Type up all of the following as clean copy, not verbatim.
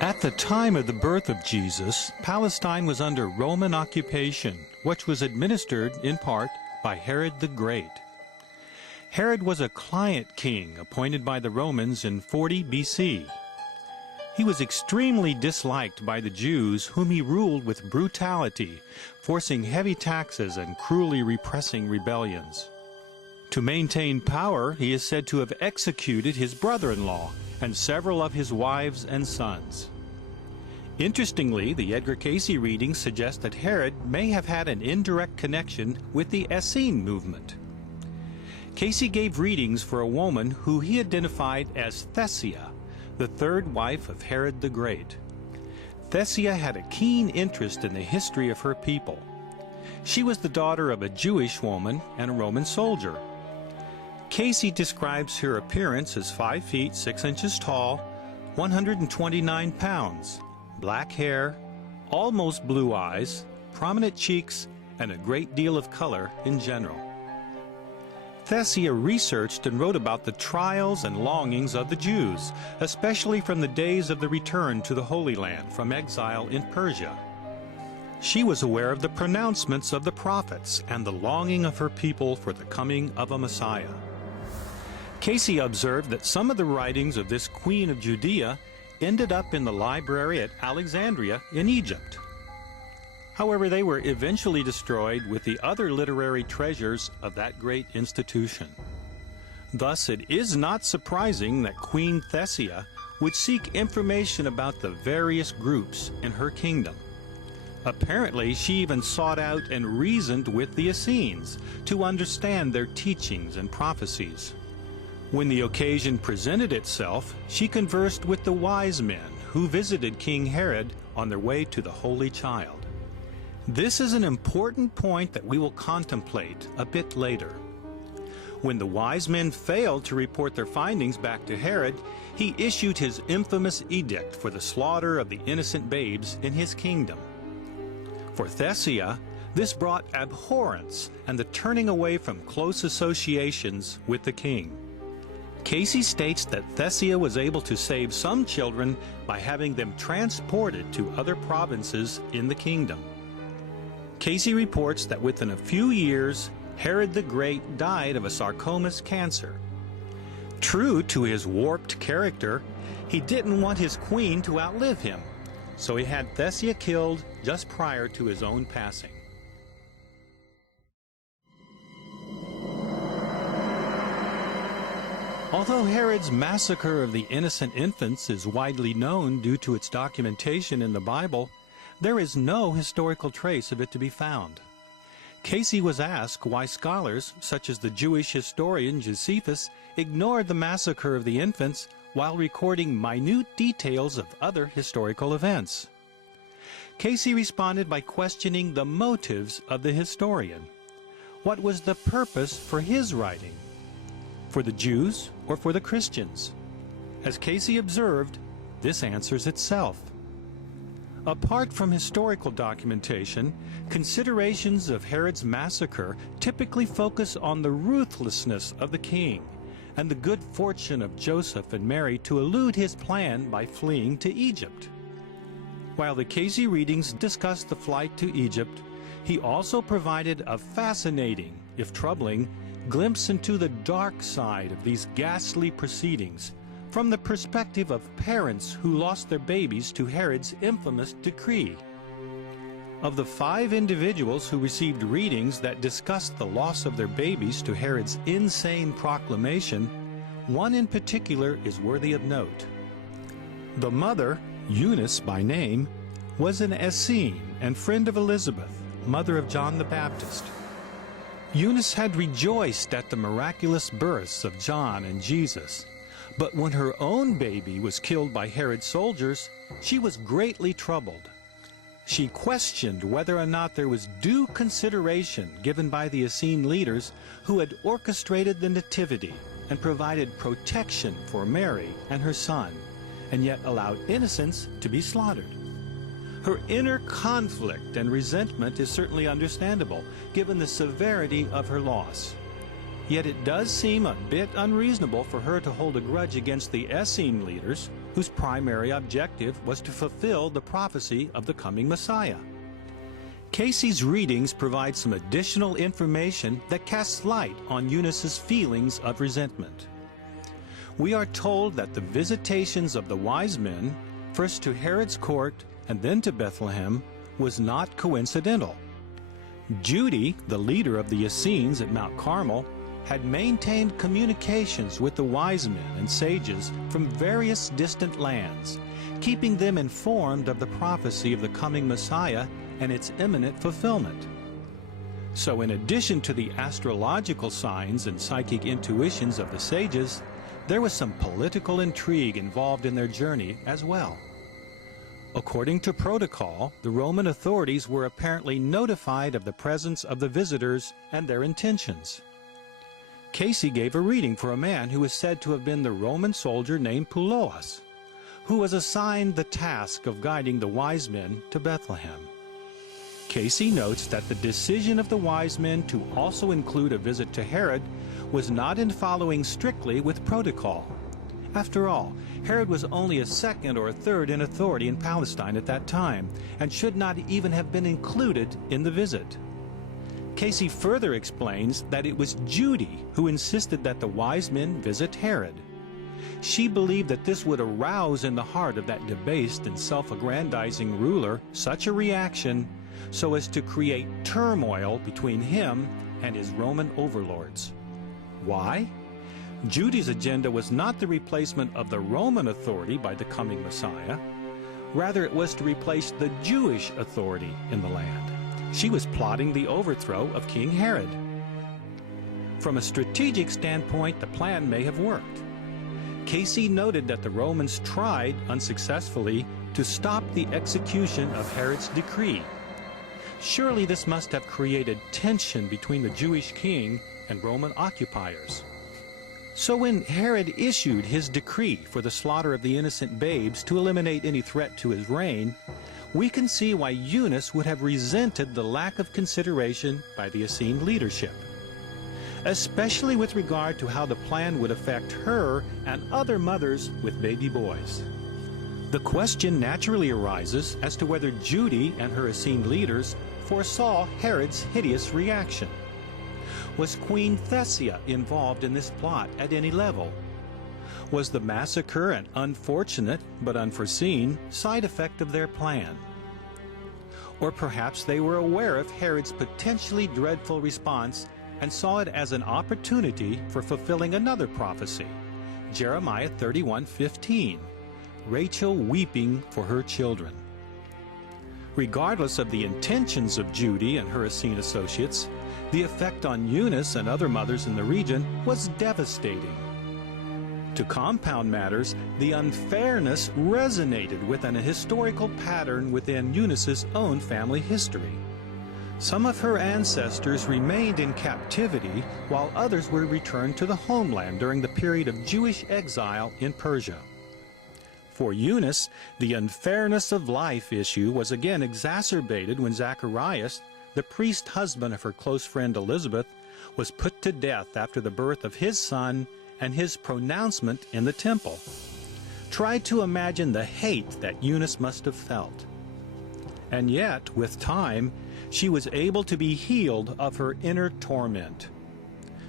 At the time of the birth of Jesus, Palestine was under Roman occupation, which was administered, in part, by Herod the Great. Herod was a client king appointed by the Romans in 40 BC. He was extremely disliked by the Jews, whom he ruled with brutality, forcing heavy taxes and cruelly repressing rebellions. To maintain power, he is said to have executed his brother-in-law and several of his wives and sons. Interestingly, the Edgar Cayce readings suggest that Herod may have had an indirect connection with the Essene movement. Cayce gave readings for a woman who he identified as Thessia, the third wife of Herod the Great. Thessia had a keen interest in the history of her people. She was the daughter of a Jewish woman and a Roman soldier. Cayce describes her appearance as 5 feet 6 inches tall, 129 pounds, black hair, almost blue eyes, prominent cheeks, and a great deal of color in general. Thessia researched and wrote about the trials and longings of the Jews, especially from the days of the return to the Holy Land from exile in Persia. She was aware of the pronouncements of the prophets and the longing of her people for the coming of a Messiah. Cayce observed that some of the writings of this Queen of Judea ended up in the library at Alexandria in Egypt. However, they were eventually destroyed with the other literary treasures of that great institution. Thus, it is not surprising that Queen Thessia would seek information about the various groups in her kingdom. Apparently, she even sought out and reasoned with the Essenes to understand their teachings and prophecies. When the occasion presented itself, she conversed with the wise men who visited King Herod on their way to the Holy Child. This is an important point that we will contemplate a bit later. When the wise men failed to report their findings back to Herod, he issued his infamous edict for the slaughter of the innocent babes in his kingdom. For Thessia, this brought abhorrence and the turning away from close associations with the king. Cayce states that Thessia was able to save some children by having them transported to other provinces in the kingdom. Cayce reports that within a few years, Herod the Great died of a sarcomas cancer. True to his warped character, he didn't want his queen to outlive him, so he had Thessia killed just prior to his own passing. Although Herod's massacre of the innocent infants is widely known due to its documentation in the Bible, there is no historical trace of it to be found. Cayce was asked why scholars, such as the Jewish historian Josephus, ignored the massacre of the infants while recording minute details of other historical events. Cayce responded by questioning the motives of the historian. What was the purpose for his writing? For the Jews or for the Christians? As Cayce observed, this answers itself. Apart from historical documentation, considerations of Herod's massacre typically focus on the ruthlessness of the king and the good fortune of Joseph and Mary to elude his plan by fleeing to Egypt. While the Cayce readings discuss the flight to Egypt, he also provided a fascinating, if troubling, glimpse into the dark side of these ghastly proceedings from the perspective of parents who lost their babies to Herod's infamous decree. Of the 5 individuals who received readings that discussed the loss of their babies to Herod's insane proclamation, one in particular is worthy of note. The mother, Eunice by name, was an Essene and friend of Elizabeth, mother of John the Baptist. Eunice had rejoiced at the miraculous births of John and Jesus, but when her own baby was killed by Herod's soldiers, she was greatly troubled. She questioned whether or not there was due consideration given by the Essene leaders who had orchestrated the nativity and provided protection for Mary and her son, and yet allowed innocents to be slaughtered. Her inner conflict and resentment is certainly understandable, given the severity of her loss. Yet it does seem a bit unreasonable for her to hold a grudge against the Essene leaders, whose primary objective was to fulfill the prophecy of the coming Messiah. Cayce's readings provide some additional information that casts light on Eunice's feelings of resentment. We are told that the visitations of the wise men, first to Herod's court and then to Bethlehem, was not coincidental. Judy, the leader of the Essenes at Mount Carmel, had maintained communications with the wise men and sages from various distant lands, keeping them informed of the prophecy of the coming Messiah and its imminent fulfillment. So in addition to the astrological signs and psychic intuitions of the sages, there was some political intrigue involved in their journey as well. According to protocol, the Roman authorities were apparently notified of the presence of the visitors and their intentions. Cayce gave a reading for a man who is said to have been the Roman soldier named Puloas, who was assigned the task of guiding the wise men to Bethlehem. Cayce notes that the decision of the wise men to also include a visit to Herod was not in following strictly with protocol. After all, Herod was only a second or a third in authority in Palestine at that time, and should not even have been included in the visit. Cayce further explains that it was Judy who insisted that the wise men visit Herod. She believed that this would arouse in the heart of that debased and self-aggrandizing ruler such a reaction so as to create turmoil between him and his Roman overlords. Why? Judy's agenda was not the replacement of the Roman authority by the coming Messiah. Rather, it was to replace the Jewish authority in the land. She was plotting the overthrow of King Herod. From a strategic standpoint, the plan may have worked. Cayce noted that the Romans tried, unsuccessfully, to stop the execution of Herod's decree. Surely this must have created tension between the Jewish king and Roman occupiers. So when Herod issued his decree for the slaughter of the innocent babes to eliminate any threat to his reign, we can see why Eunice would have resented the lack of consideration by the Essene leadership, especially with regard to how the plan would affect her and other mothers with baby boys. The question naturally arises as to whether Judy and her Essene leaders foresaw Herod's hideous reaction. Was Queen Thessia involved in this plot at any level? Was the massacre an unfortunate but unforeseen side effect of their plan? Or perhaps they were aware of Herod's potentially dreadful response and saw it as an opportunity for fulfilling another prophecy, Jeremiah 31:15, Rachel weeping for her children. Regardless of the intentions of Judy and her Essene associates, the effect on Eunice and other mothers in the region was devastating. To compound matters, the unfairness resonated with an historical pattern within Eunice's own family history. Some of her ancestors remained in captivity, while others were returned to the homeland during the period of Jewish exile in Persia. For Eunice, the unfairness of life issue was again exacerbated when Zacharias, the priest husband of her close friend Elizabeth, was put to death after the birth of his son and his pronouncement in the temple. Try to imagine the hate that Eunice must have felt. And yet, with time, she was able to be healed of her inner torment.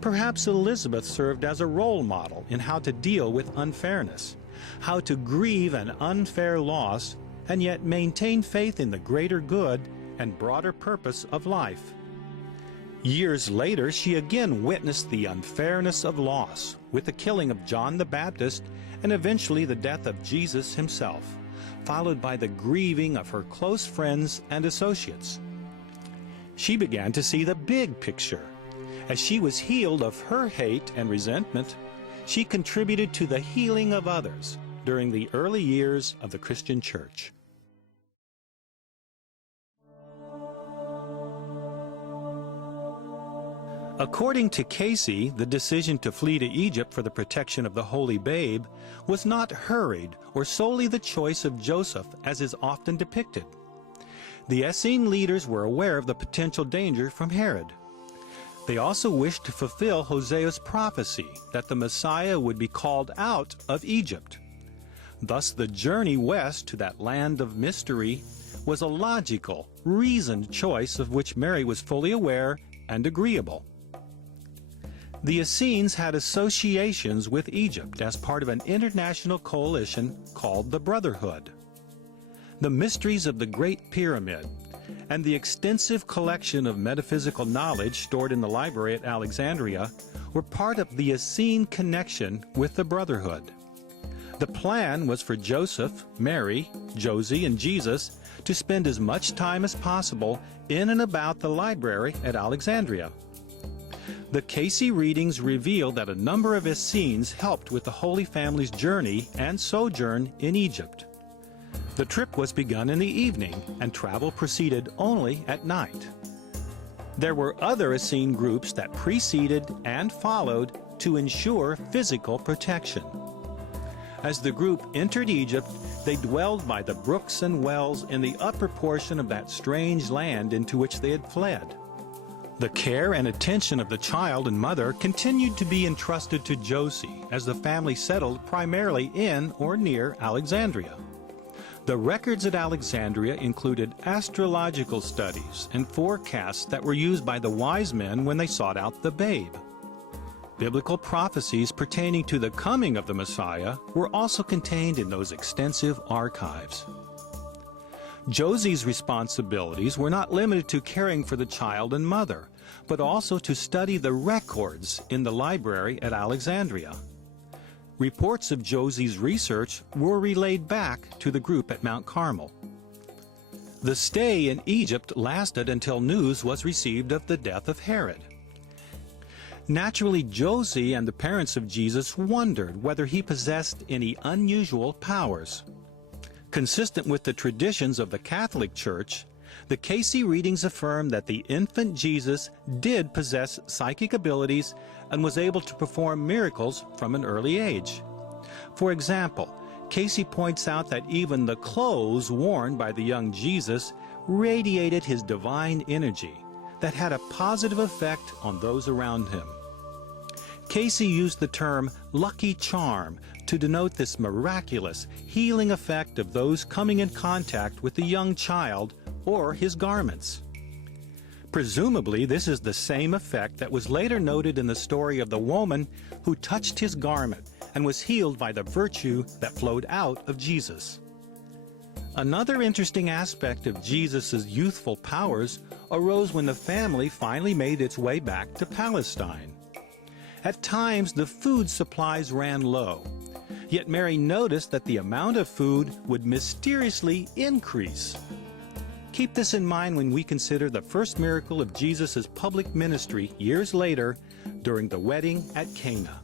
Perhaps Elizabeth served as a role model in how to deal with unfairness, how to grieve an unfair loss, and yet maintain faith in the greater good and broader purpose of life. Years later, she again witnessed the unfairness of loss with the killing of John the Baptist and eventually the death of Jesus himself, followed by the grieving of her close friends and associates. She began to see the big picture. As she was healed of her hate and resentment, she contributed to the healing of others during the early years of the Christian Church. According to Cayce, the decision to flee to Egypt for the protection of the Holy Babe was not hurried or solely the choice of Joseph, as is often depicted. The Essene leaders were aware of the potential danger from Herod. They also wished to fulfill Hosea's prophecy that the Messiah would be called out of Egypt. Thus, the journey west to that land of mystery was a logical, reasoned choice of which Mary was fully aware and agreeable. The Essenes had associations with Egypt as part of an international coalition called the Brotherhood. The mysteries of the Great Pyramid and the extensive collection of metaphysical knowledge stored in the library at Alexandria were part of the Essene connection with the Brotherhood. The plan was for Joseph, Mary, Josie, and Jesus to spend as much time as possible in and about the library at Alexandria. The Cayce readings reveal that a number of Essenes helped with the Holy Family's journey and sojourn in Egypt. The trip was begun in the evening, and travel proceeded only at night. There were other Essene groups that preceded and followed to ensure physical protection. As the group entered Egypt, they dwelled by the brooks and wells in the upper portion of that strange land into which they had fled. The care and attention of the child and mother continued to be entrusted to Josie as the family settled primarily in or near Alexandria. The records at Alexandria included astrological studies and forecasts that were used by the wise men when they sought out the babe. Biblical prophecies pertaining to the coming of the Messiah were also contained in those extensive archives. Josie's responsibilities were not limited to caring for the child and mother, but also to study the records in the library at Alexandria. Reports of Josie's research were relayed back to the group at Mount Carmel. The stay in Egypt lasted until news was received of the death of Herod. Naturally, Josie and the parents of Jesus wondered whether he possessed any unusual powers. Consistent with the traditions of the Catholic Church, the Cayce readings affirm that the infant Jesus did possess psychic abilities and was able to perform miracles from an early age. For example, Cayce points out that even the clothes worn by the young Jesus radiated his divine energy that had a positive effect on those around him. Cayce used the term lucky charm to denote this miraculous, healing effect of those coming in contact with the young child or his garments. Presumably, this is the same effect that was later noted in the story of the woman who touched his garment and was healed by the virtue that flowed out of Jesus. Another interesting aspect of Jesus' youthful powers arose when the family finally made its way back to Palestine. At times, the food supplies ran low, yet Mary noticed that the amount of food would mysteriously increase. Keep this in mind when we consider the first miracle of Jesus' public ministry years later during the wedding at Cana.